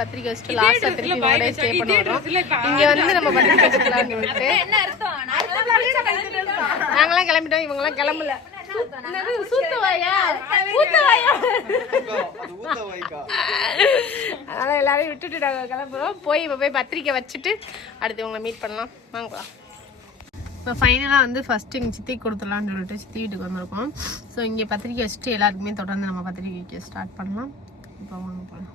பத்திரிக்கை வச்சுட்டு லாஸ்ட்டாக திருப்பி உங்களோட ஸ்டே பண்ணுவோம் இங்க வந்து நம்ம பத்திரிக்கை வச்சுக்கலாம்னு சொல்லிட்டு. நாங்களாம் கிளம்பிட்டோம் இவங்கெல்லாம் கிளம்பல? அதனால எல்லாரையும் விட்டுட்டு நாங்க கிளம்புறோம். போய் இப்போ போய் பத்திரிக்கை வச்சுட்டு அடுத்து உங்களை மீட் பண்ணலாம். வாங்க போலாம். இப்போ ஃபைனலாக வந்து ஃபஸ்ட்டு எங்கள் சித்திக்கு கொடுத்துடலாம்னு சொல்லிட்டு சித்தி வீட்டுக்கு வந்திருக்கோம். ஸோ இங்கே பத்திரிக்கை வச்சுட்டு எல்லாருக்குமே தொடர்ந்து நம்ம பத்திரிக்கை வைக்க ஸ்டார்ட் பண்ணலாம். இப்போ வாங்க போகலாம்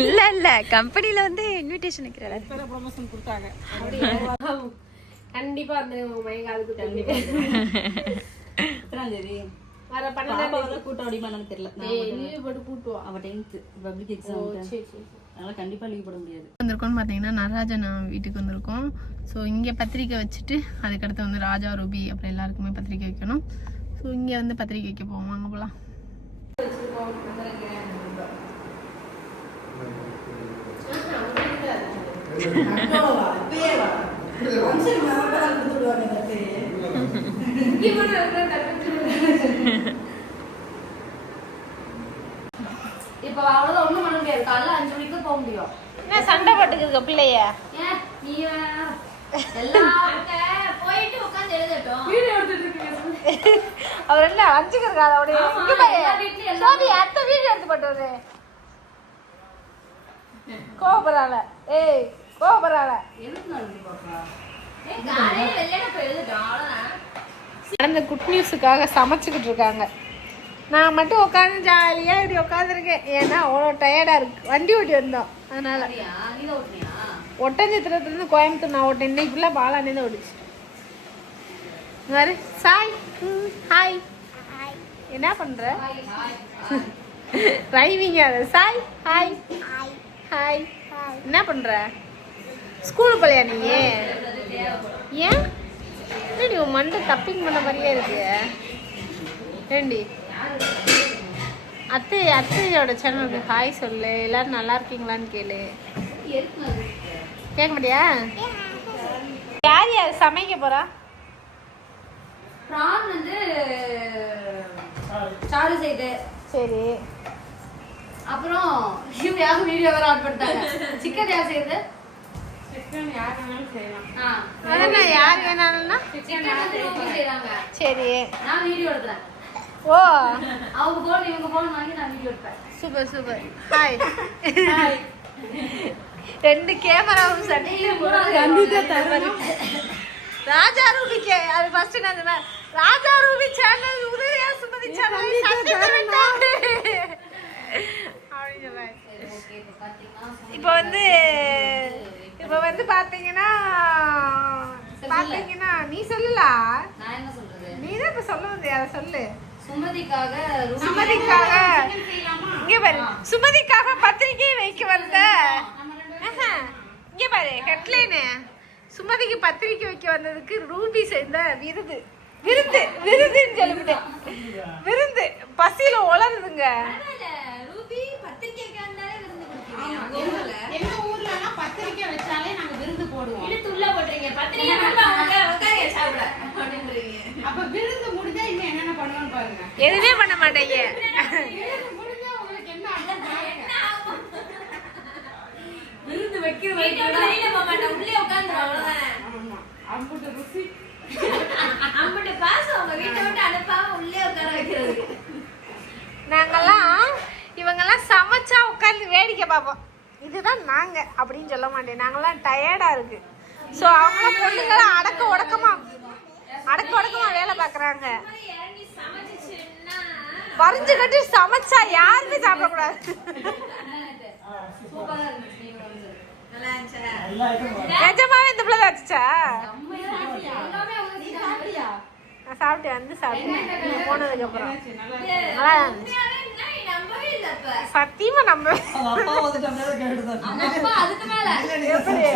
இல்ல இல்ல. கம்பெனில வந்து இன்விடேஷன் வைக்கிறாரு. கண்டிப்பா அந்த மைய காலுக்கு கண்டிப்பா வர பன்னெண்டாம் கூட்டம் அடிமானு தெரியல. லீவ் போட்டு கூட்டுவா? அவ டென்த் பப்ளிக் எக்ஸாம் சரி சரி அதனால கண்டிப்பா லீவ் போட முடியாது. வந்திருக்கோம்னு பார்த்தீங்கன்னா நடராஜன் வீட்டுக்கு வந்திருக்கோம். ஸோ இங்கே பத்திரிக்கை வச்சுட்டு அதுக்கடுத்து வந்து ராஜா ரூபி அப்புறம் எல்லாருக்குமே பத்திரிக்கை வைக்கணும். ஸோ இங்கே வந்து பத்திரிக்கை வைக்க போவோம். வாங்க போகலாம் இப்ப அவ்வளவுதான் ஒண்ணும் பண்ண முடியாது. காலைல அஞ்சு மணிக்கு போக முடியும். என்ன சண்டை போட்டுக்குது பிள்ளைய? ஏன் நீ. எல்லாம் போயிட்டு உட்காந்து எழுதட்டும். அவர் என்ன அஞ்சுக்கிறா அவடைய இங்க பாரு. சோபி அத்தை வீடியோ எடுத்து போட்டு வருது கோபுறால ஏய் கோபுறால அவ்வளவுதான்? நடந்த குட் நியூஸுக்காக சமைச்சுக்கிட்டு இருக்காங்க. நான் மட்டும் உட்காந்து ஜாலியாக இப்படி உட்காந்துருக்கேன் ஏன்னா அவ்வளோ டயர்டாக இருக்கு. வண்டி ஓட்டி வந்தோம். அதனால? ஒட்டஞ்சத்திரத்துலேருந்து கோயம்புத்தூர் நான் ஓட்டேன் இன்னைக்கு ஃபுல்லாக பாலானே தான் ஓடிச்சு வேறு சாய். ஹாய் என்ன பண்ணுற டிரைவிங் அது சாய் ஹாய் ஹாய் என்ன பண்ணுற ஸ்கூல் போலையா நீ? ஏன்? என்னடி உன் மண்டை தப்பிங் பண்ண மாதிரியே இருக்கு? ஏண்டி? அத்தை அத்தையோட சேனலுக்கு ஹாய் சொல்லு. எல்லாரும் நல்லா இருக்கீங்களான்னு கேளு. கேட்க மாட்டியா? யார் யார் சமைக்க போறா? பிரான் வந்து சாரு. சைடு சரி. அப்புறம் இவங்க யாரும் வீடியோ வேற ஆட் பண்ணிட்டாங்க? சிக்கன் யார் செய்யுது சரி. நான் வீடியோ எடுக்கிறேன். ஓ. அவங்க போன் இவங்க போன் வாங்கி நான் வீடியோ எடுப்பேன். Super super. ஹாய் ரெண்டு கேமராவும் சட்டையில ராஜா ரூபி கே அது ஃபர்ஸ்ட் நான் சொன்னேன். Raja Ruby channel Udaya Sumathi channel. Okay இப்போ வந்து இப்போ வந்து பாத்தீங்கன்னா பாத்தீங்கன்னா நீ சொல்லலாம் நான் என்ன சொல்றது நீ தான் இப்ப சொல்ல வந்தியா? அதை சொல்லு. சுமதிக்காக சுமதிக்காக. இங்க பாரு. சுமதிக்காக பத்திரிக்கை வைக்க வந்த. இங்க பாரு ஹெட்லைனு சுமதிக்கு பத்திரிக்கை வைக்க வந்ததுக்கு ரூபி சேர்ந்த விருது. விருந்து விருந்துன்னு சொல்லிவிட்டேன். விருந்து பசியில உளருதுங்க எங்க ஊர்லனா பத்திரிக்கை வச்சாலே விருந்து போடுவோம். எதுவுமே பண்ண மாட்டேங்க. விருந்து வைக்கிறது பாசம் உங்க வீட்டை விட்டு அனுப்பாம உள்ளே உட்கார வைக்கிறது. நாங்கெல்லாம் இவங்கெல்லாம் சமைச்சா உட்காந்து வேடிக்கை பார்ப்போம். இதுதான் நாங்க அப்படின்னு சொல்ல மாட்டேன். நாங்கெல்லாம் டயர்டா இருக்கு. ஸோ அவங்களாம் பொண்ணுங்களாம் அடக்க உடக்கமா அடக்க உடக்கமா வேலை பார்க்குறாங்க. வரைஞ்சு கட்டி சமைச்சா யாருமே சாப்பிடக்கூடாது சூப்பரா இருந்துச்சு நீங்க வந்து நல்லா இருந்துச்சா நிஜமாவே இந்த பிள்ளை வச்சுச்சா சாப்பிட்டேன் வந்து சாப்பிட்டேன். போனதுக்கு அப்புறம். நல்லா இருந்துச்சு. சத்தியமா நம்ம அப்பா வந்துட்டு அப்படியே கேட்டுதான் அவங்க அப்பா அதுக்கு மேல. எப்படி?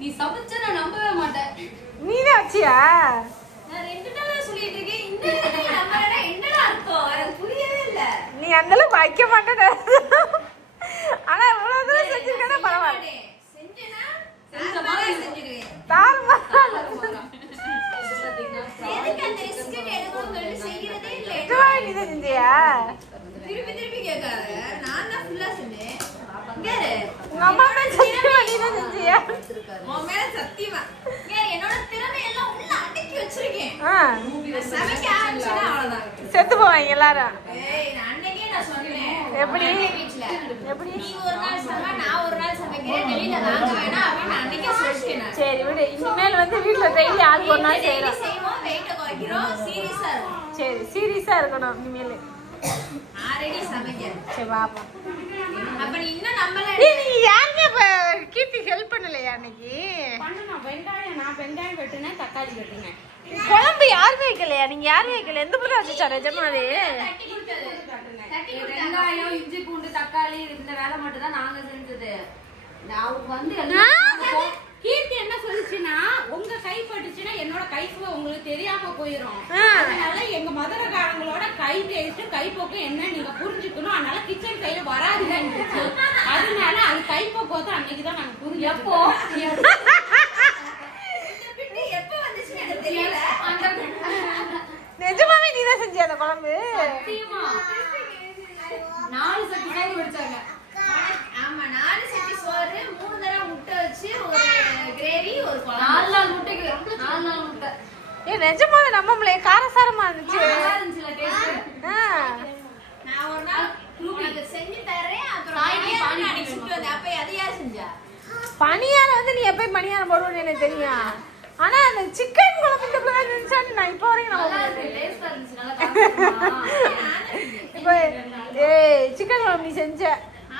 நீ சமைச்ச நான் நம்பவே மாட்டேன். நீதான் வச்சியா நீ நம்பறேன்னா என்னடா அர்த்தம்? எனக்கு புரியவே இல்ல. நீ அந்த அளவுக்கு வைக்க மாட்டேன்னு ஆனா இவ்வளவு தூரம் செஞ்சிருக்கா பரவாயில்ல. திருப்பி திருப்பி கேட்காத. நான் தான் ஃபுல்லா செஞ்சேன். செத்து போவாங்க எல்லாரும். ஏய் நான் அன்னைக்கே நான் சொன்னேன். எப்படி? வீட்ல. எப்படி? நீ ஒரு நாள் சமை நான் ஒரு நாள் சமைக்கிறேன். வெளியில வாங்க வேணாம் அப்படின்னு அன்னைக்கே சொல்லிட்டேன் சரி விடு. இனிமேல் வந்து வீட்டுல டெய்லி ஆள் ஒரு நாள் செய்யலாம். செய்வோம் வெயிட்ட குறைக்கிறோம் சீரியஸா இருக்கும். சரி சீரியஸா இருக்கணும் இனிமேல். ஆல்ரெடி சமைக்க சரி பாப்போம் அப்ப நீ இன்னும் நம்மள ஏய், நீ யாருமே இப்ப கீர்த்தி ஹெல்ப் பண்ணலையா அன்னைக்கு? பண்ணணும் வெங்காயம் நான் வெங்காயம் வெட்டினேன் தக்காளி வெட்டினேன். குழம்பு யாருமே வைக்கலையா? நீங்க யாருமே வைக்கல? எந்த பிள்ளை வச்சுச்சா நிஜமாவே வெங்காயம் இஞ்சி பூண்டு தக்காளி இந்த வேலை மட்டும் தான் நாங்க செஞ்சது. நான் வந்து கீர்த்தி என்ன சொல்லுச்சுன்னா உங்க கை பட்டுச்சுன்னா என்னோட கைப்புவ உங்களுக்கு தெரியாம போயிரும். அதனால எங்க மதுரக்காரங்களோட கை டேஸ்ட் கைப்போக்கம் என்ன நீங்க புரிஞ்சுக்கணும். அதனால கிச்சன் கையில வராதுன்னு அதனால அது கைப்போக்கத்தை அன்னைக்கு தான் நாங்க புரிஞ்சு எப்போ பிட்டு எப்ப வந்துச்சுன்னு எனக்கு தெரியல நிஜமாவே நீ தான் செஞ்சியா அந்த குழம்பு? நாலு சட்டி சோறு வடிச்சாங்க. ஆமா நாலு செட்டி சோறு மூணு தடவை முட்டை வச்சு ஒரு கிரேவி ஒரு நாலு நாள் முட்டைக்கு நாலு நாள் முட்டை. ஏ நிஜமாவே நம்ம பிள்ளை காரசாரமா இருந்துச்சு. நல்லா இருந்துச்சுல டேஸ்ட். நான் ஒரு நாள் உனக்கு செஞ்சு தரேன் அப்புறம் காய்கறி பணியாரம் பானி அன்னைக்கு சுட்டு வந்தேன். அப்ப அதை யார் செஞ்சா? பணியாரம் வந்து நீ எப்பயும் பணியாரம் போடுவேன்னு எனக்கு தெரியும். ஆனா அந்த சிக்கன் குழம்பு இந்த பிள்ளை இருந்துச்சான்னு நான் இப்போ வரைக்கும் நல்லா நான். இப்போ ஏய் சிக்கன் குழம்பு நீ செஞ்ச.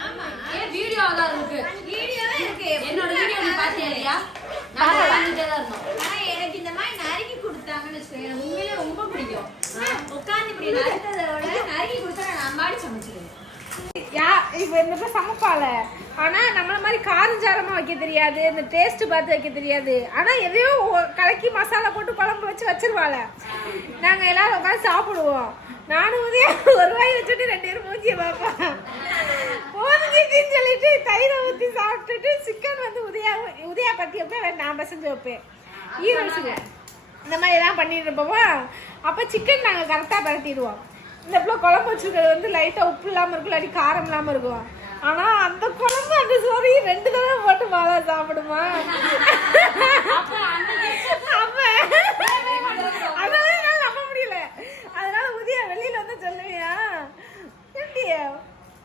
ஆமா ஏ வீடியோ தான் இருக்கு. வீடியோவே இருக்கு. என்னோட வீடியோ நீ பாத்தியா இல்லையா? நான் பார்த்துட்டே தான் இருந்தோம். ஆனா எனக்கு இந்த மாதிரி நறுக்கி கொடுத்தாங்கன்னு வச்சுக்கோங்க உண்மையிலே ரொம்ப பிடிக்கும். உட்காந்து இப்படி நறுக்கிறத விட நறுக்கி கொடுத்தா நான் அம்மாடி சமைச்சிருவேன். யா இப்போ இந்த பேர் சமைப்பால ஆனா நம்மள மாதிரி காரஞ்சாரமா வைக்க தெரியாது இந்த டேஸ்ட் பார்த்து வைக்க தெரியாது. ஆனா எதையோ கலக்கி மசாலா போட்டு குழம்பு வச்சு வச்சிருவாள. நாங்க எல்லாரும் உட்காந்து சாப்பிடுவோம். நானும் உதய ஒரு வாய் வச்சுட்டு ரெண்டு பேரும் மூஞ்சிய பார்ப்போம். போதுங்கிட்டின்னு சொல்லிட்டு தயிரை ஊற்றி சாப்பிட்டுட்டு சிக்கன் வந்து உதயா உதயா பத்தி வைப்பேன் நான் பசஞ்சு வைப்பேன். ஈரல் இந்த மாதிரி எல்லாம் பண்ணிட்டு இருப்போமா? அப்போ சிக்கன் நாங்கள் கரெக்டாக பரட்டிடுவோம் இந்த பிள்ளை குழம்பு வச்சுருக்கிறது வந்து லைட்டாக உப்பு இல்லாமல் இருக்கும் இல்லாட்டி காரம் இல்லாமல் இருக்கும். ஆனால் அந்த குழம்பு அந்த சோறையும் ரெண்டு தடவை போட்டு மாலா சாப்பிடுமா? அப்போ அதனால என்னால நம்ப முடியல. அதனால உதயா வெளியில வந்து சொல்லுவியா? எப்படி?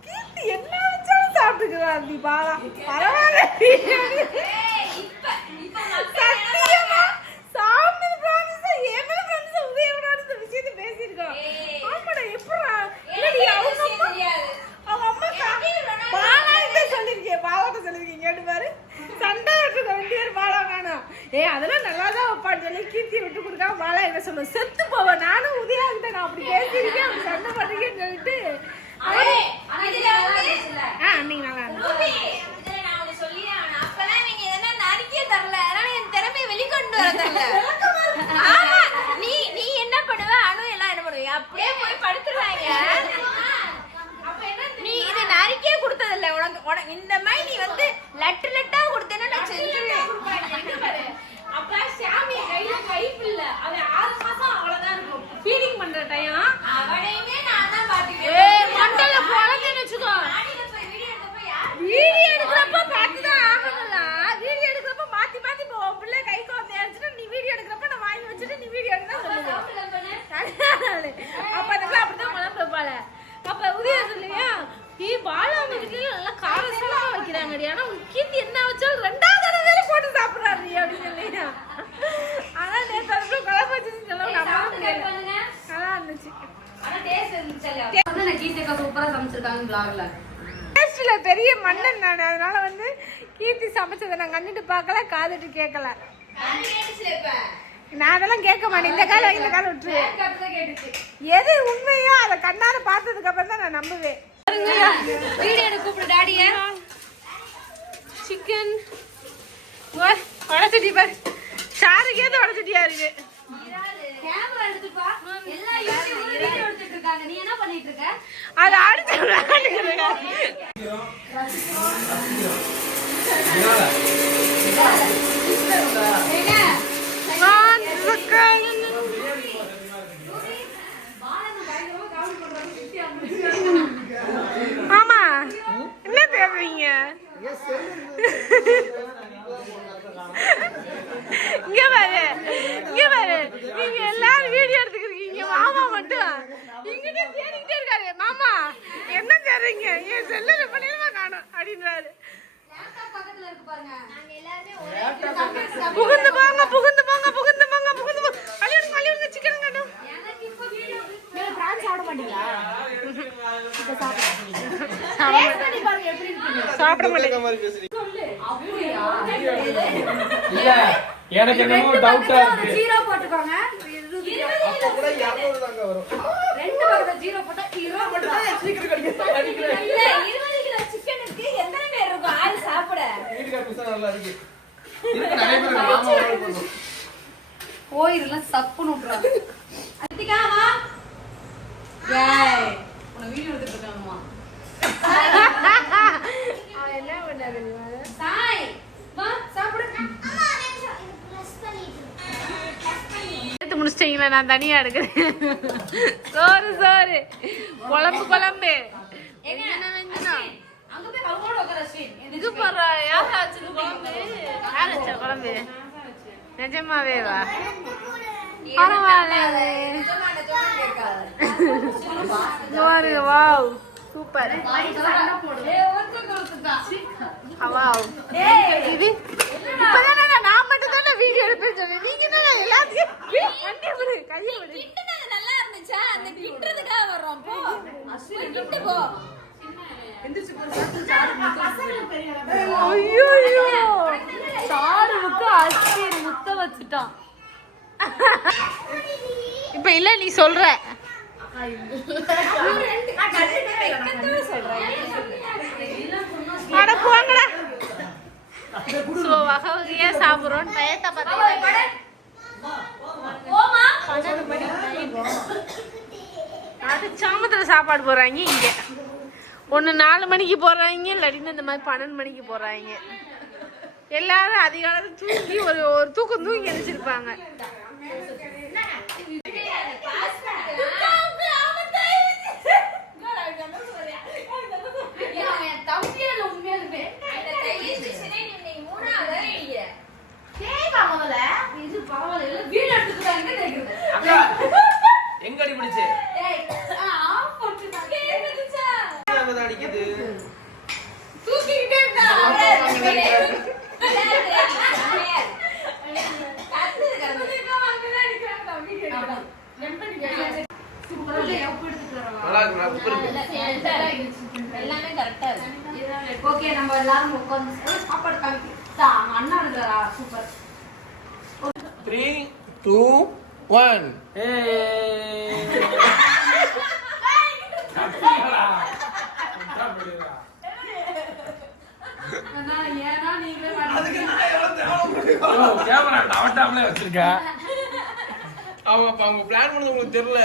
கீர்த்தி என்ன வச்சாலும் சாப்பிட்டுக்குவா அப்படி பாலா பரவாயில்ல சத்தியமா சாமி பிராமிஸா ஏமல பிராமிஸா உதயவனோட இந்த விஷயத்தை பேசியிருக்கோம் ஆமாடா எப்படா இல்லடி அவங்க அம்மா அவங்க அம்மா பாலா கிட்ட சொல்லிருக்கேன் பாலாட்ட சொல்லிருக்கேன் கேட்டு பாரு சண்டை விட்டு ரெண்டு பேர் பாலா வேணாம் ஏ அதெல்லாம் நல்லா தான் வைப்பான்னு சொல்லி கீர்த்தி விட்டு கொடுக்காம பாலா என்ன சொல்லுவோம் செத்து போவேன் நானும் உதயா கிட்ட நான் அப்படி பேசியிருக்கேன் அப்படி சண்டை பண்ணுறீங்கன்னு சொல்லிட்டு அவனே- ஆனா இது நல்லா இருந்துச்சுல ஆ அன்னைக்கு நல்லா இருந்துச்சு. இதுல நான் ஒண்ணு சொல்லி ஆகணும். அப்பெல்லாம் நீங்க இதெல்லாம் நறுக்கியே தரல. அதனால என் திறமையை வெளிக்கொண்டு வர தரல. ஆமா, நீ நீ என்ன பண்ணுவ அனு எல்லாம் என்ன பண்ணுவீங்க அப்படியே போய் படுத்துருவாங்க நீ இது நறுக்கியே கொடுத்ததில்ல உனக்கு உனக்கு இந்த மாதிரி நீ வந்து லட்டு லட்டா கொடுத்தேன்னா நான் செஞ்சுருவேன் அப்ப சாமி கையில கைப்பு இல்ல அது ஆறு மாசம் அவ்வளவுதான் இருக்கும் டேஸ்ட்ல பெரிய மன்னன் நான். அதனால வந்து கீர்த்தி சமைச்சதை நான் கண்ணிட்டு பார்க்கல காதுட்டு கேட்கல. நான் அதெல்லாம் கேட்க மாட்டேன். இந்த காலம் இந்த காலம் விட்டுருவேன் எது உண்மையோ? அதை கண்ணார பார்த்ததுக்கு அப்புறம் தான் நான் நம்புவேன். வீடியோ கூப்பிடு டாடிய. சிக்கன் வடச்சட்டி பாரு. சாருக்கே தான் வடச்சட்டியா இருக்கு. கேமரா எடுத்துப்பா. எல்லா யூடியூபரும் வீடியோ எடுத்துட்டு இருக்காங்க. நீ என்ன பண்ணிட்டு இருக்க? அது அடுத்து விளையாண்டுக்கிறேன் நான் சிக்கன். மாமா என்ன தேடுறீங்க இங்க பாரு இங்க பாரு. நீங்க எல்லாரும் வீடியோ எடுத்துக்கிறீங்க மாமா மட்டும். இங்கிட்ட தேடிக்கிட்டே இருக்காரு. மாமா என்ன தேடுறீங்க? என் செல்ல ரொம்ப நேரமா காணும் அப்படின்றாரு. புகுந்து போங்க புகுந்து போங்க புகுந்து போங்க புகுந்து போங்க அழிவிடுங்க அழிவிடுங்க சிக்கன் காணும் சாப்பிட மாட்டேங்க இல்ல எனக்கு என்னமோ டவுட்டா இருக்கு. ஜீரோ போட்டுக்கோங்க. அப்ப கூட 200 தாங்க வரும். ரெண்டு பக்கத்துல ஜீரோ போட்டா ஹீரோ இல்ல இருபது கிலோ சிக்கனுக்கு எத்தனை பேர் இருக்கும்? ஆள் சாப்பிட. வீட்டுக்கார புதுசா நல்லா இருக்கு. இருக்கு நிறைய பேர் இருக்கு. மாமா order பண்ணும். கோயிலாம் சப்புன்னு விட்டுறாங்க அத்திகா வா. ஏய் உன வீடியோ எடுத்துட்டு இருக்காங்கம்மா. என்ன பண்ணாரு? எடுத்து முடிச்சிட்டீங்களா நான் தனியா எடுக்கிறேன் சோறு சோறு. குழம்பு குழம்பு. இது போடுற யார் வச்சது குழம்பு? யார் வச்ச குழம்பு? நிஜமாவே வா. பரவாயில்ல பாருங்க வாவ். சூப்பர். வாவ். இது இப்பதானே நான் மட்டும் தானே வீடியோ எடுப்பேன்னு சொன்னேன் நீங்க எல்லாத்தையும் வண்டியை விடு கையை விடு கிட்டுனது நல்லா இருந்துச்சா அந்த கிட்டுறதுக்காக வர்றோம் போ அஸ்வின் கிட்டு போ ஐயோ சாருவுக்கு அஸ்வின் முத்த வச்சுட்டான் இப்ப இல்ல நீ சொல்ற அட போங்கடா. சோ வகை வகையா சாப்பிடுறோம். டயத்தை பார்த்தீங்கன்னா அது சாமத்துல சாப்பாடு போடுறாங்க இங்க. ஒன்று நாலு மணிக்கு போடுறாங்க இல்லாட்டின்னு இந்த மாதிரி பன்னெண்டு மணிக்கு போடுறாங்க. எல்லாரும் அதிகாலம் தூங்கி ஒரு ஒரு தூக்கம் தூங்கி எழுச்சிருப்பாங்க அக்கா எங்க அடி பிடிச்சு அங்கதான் அடிக்குது நல்லா இருக்கு நல்லா உப்பு இருக்கு எல்லாமே கரெக்டா இருக்கு. ஓகே நம்ம எல்லாரும் உட்காந்து சாப்பாடு காமிக்கு அண்ணா super. Three two one camera நவட்டாமலே வச்சிருக்க. அவங்க அப்ப அவங்க பிளான் பண்ணது உங்களுக்கு தெரியல.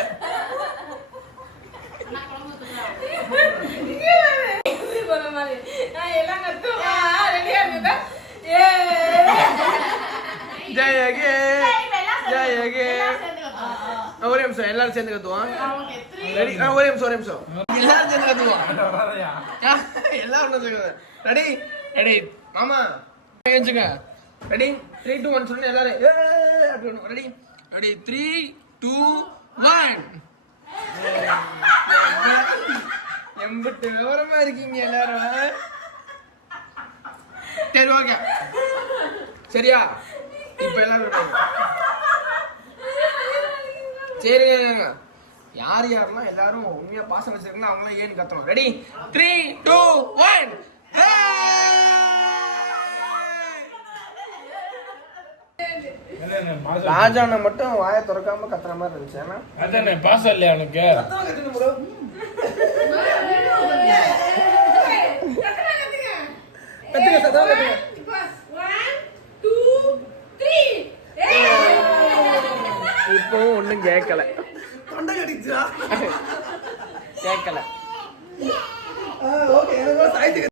ஜெயகே ஜெயகே ஒரே நிமிஷம் எல்லாரும் சேர்ந்து கத்துவோம். ரெடி ஒரே நிமிஷம் ஒரே நிமிஷம். எல்லாரும் சேர்ந்து கத்துவோம். எல்லாரும் ரெடி ரெடி மாமா ஏஞ்சுங்க ரெடி த்ரீ டூ ஒன் சொன்ன எல்லாரும். ஏ அப்படின்னு ready ready three two one எம்பிட்டு விவரமா இருக்கீங்க எல்லாரும். சரி ஓகே. சரியா? இப்ப எல்லாரும் சரி யார் யாரெல்லாம் எல்லாரும் உண்மையா பாசம் வச்சிருக்கீங்களோ அவங்களாம் ஏன்னு கத்தணும். ரெடி த்ரீ டூ ஒன் ராஜான மட்டும் வாயை திறக்காம கத்துற மாதிரி இருந்துச்சு. ஏன்னா அதானே பாசம் இல்லையா bro. கத்துங்க சத்தமா கத்துங்க. இப்பவும் ஒண்ணும் கேட்கல தொண்டை கடிச்சா கேட்கல ஓகே